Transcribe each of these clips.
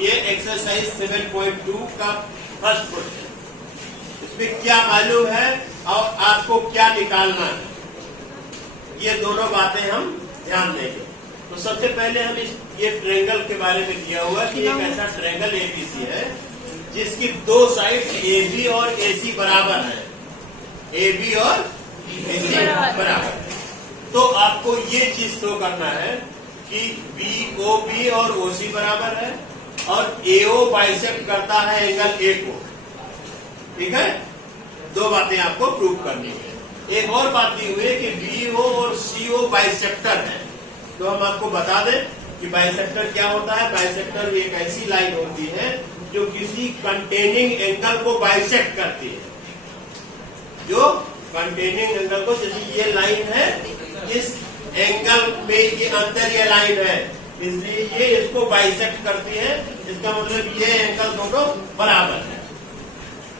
ये एक्सरसाइज 7.2 का first question, इसमें क्या मालूम है और आपको क्या निकालना है, ये दोनों बातें हम ध्यान देंगे। तो सबसे पहले हम ये ट्रायंगल के बारे में दिया हुआ कि एक ऐसा ट्रायंगल एबीसी है जिसकी दो साइड एबी और एसी बराबर है, एबी और एसी बराबर है। तो आपको ये चीज शो करना है कि बीओबी और ओसी बराबर है और एओ बाइसेक्ट करता है एंगल ए को। ठीक है, दो बातें आपको प्रूव करनी है। एक और बात दी हुई है कि बीओ और सीओ बाइसेक्टर है। तो हम आपको बता दें कि बाइसेक्टर क्या होता है। बाइसेक्टर एक ऐसी लाइन होती है जो किसी कंटेनिंग एंगल को बाइसेक्ट करती है, जो कंटेनिंग एंगल को, जैसे ये लाइन है, इस एंगल में ये अंतर ये लाइन है, इसलिए ये इसको बाइसेक्ट करती है। इसका मतलब ये एंगल दोनों बराबर है।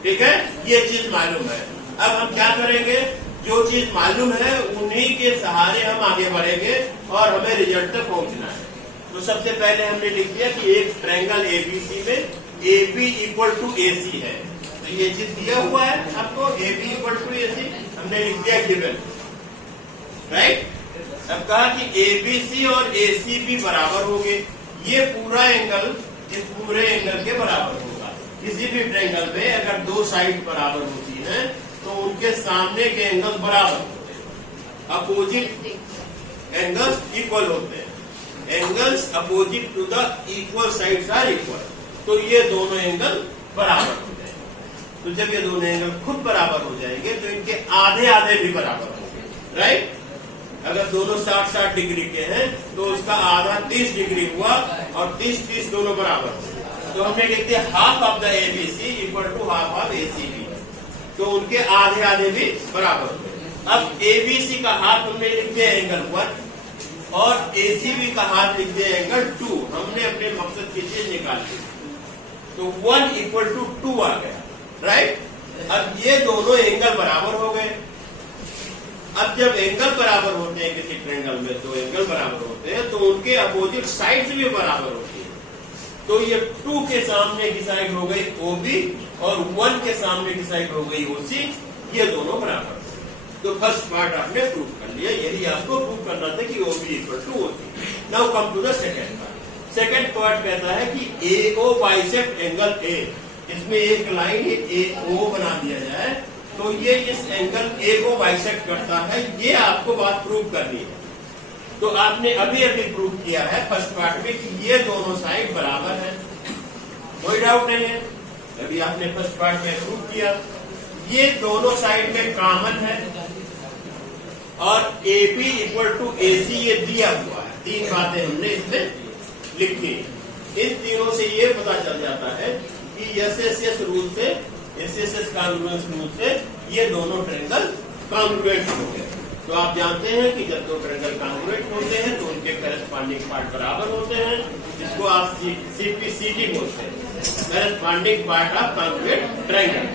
ठीक है, ये चीज मालूम है। अब हम क्या करेंगे, जो चीज मालूम है उन्हीं के सहारे हम आगे बढ़ेंगे और हमें रिजल्ट तक पहुंचना है। तो सबसे पहले हमने लिख दिया कि एक ट्रायंगल एबीसी में AB इक्वल टू AC है। तो ये चीज दिया हुआ है आपको, AB इक्वल टू AC हमने लिख दिया गिवन, राइट। अब कहा कि ABC और AC भी बराबर होंगे। ये पूरा एंगल इस पूरे एंगल के बराबर होगा। किसी भी ट्रायंगल में अगर दो साइड बराबर होती है तो उनके सामने के एंगल बराबर होते हैं, अपोजिट एंगल्स इक्वल होते हैं। Angles opposite to the equal sides are equal. तो ये दोनों एंगल बराबर हो जाएंगे। तो जब ये दोनों एंगल खुद बराबर हो जाएंगे तो इनके आधे आधे भी बराबर होंगे, राइट। अगर दोनों 60-60 डिग्री के हैं तो उसका आधा 30 डिग्री हुआ और 30-30 दोनों बराबर हुए। तो हमने लिख दिया half of the ABC equal to half of ACB. तो उनके आधे आधे भी बराबर हुए। अब एबीसी का हाफ हमने लिख दिया एंगल 1 और एसीबी का हाफ लिख दिया एंगल 2। हमने अपने मकसद की चीज निकाल ली। तो 1 इक्वल टू 2 आ गया, राइट। अब ये दोनों एंगल बराबर हो गए। अब जब एंगल बराबर होते हैं किसी ट्रायंगल में, दो एंगल बराबर होते हैं तो उनके अपोजिट साइड्स भी बराबर होती है। तो ये 2 के सामने की साइड हो गई OB और 1 के सामने की साइड हो गई OC। ये दोनों बराबर। तो फर्स्ट पार्ट आपने प्रूव कर लिया। यही आपको प्रूव करना था कि OB equal to OC। Now come to the second part. Second part कहता है कि AO बाइसेक्ट एंगल A। इसमें एक लाइन AO बना दिया जाए तो ये इस एंगल A को बाइसेक्ट करता है। ये आपको बात प्रूव करनी है। तो आपने अभी अभी प्रूव किया है फर्स्ट पार्ट में कि ये दोनों साइड बराबर है, कोई डाउट नहीं है। अभी आपने फर्स्ट पार्ट में प्रूव किया। ये दोनों साइड में कॉमन है और AB इक्वल टू AC ये दिया हुआ है। 3 बातें हमने इसमें लिखी। इन तीनों से ये पता चल जाता है कि SSS रूल से, SSS कॉन्ग्रुएंस रूल से ये दोनों ट्रायंगल कॉन्ग्रुएंट हो गए। तो आप जानते हैं कि जब दो ट्रायंगल कॉन्ग्रुएंट होते हैं तो उनके करस्पॉन्डिंग पार्ट बराबर होते हैं, जिसको आप CPCT बोलते हैं, corresponding part of congruent triangle.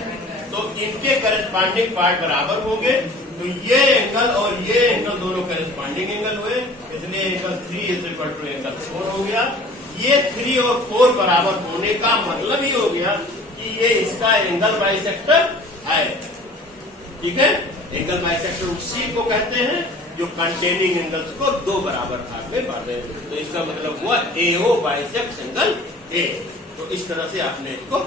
तो इनके करस्पॉन्डिंग पार्ट बराबर होंगे। तो ये एंगल और ये एंगल दोनों करस्पॉन्डिंग एंगल हुए, इसलिए angle 3 is equal to angle 4 हो गया। ये 3 और 4 बराबर होने का मतलब ही हो गया कि ये इसका एंगल बाइसेक्टर है। ठीक है, एंगल बाइसेक्टर उसी को कहते हैं जो कंटेनिंग एंगल्स को दो बराबर भाग में बांटे। तो इसका मतलब हुआ AO बाइसेक्ट एंगल A। तो इस तरह से आपने इसको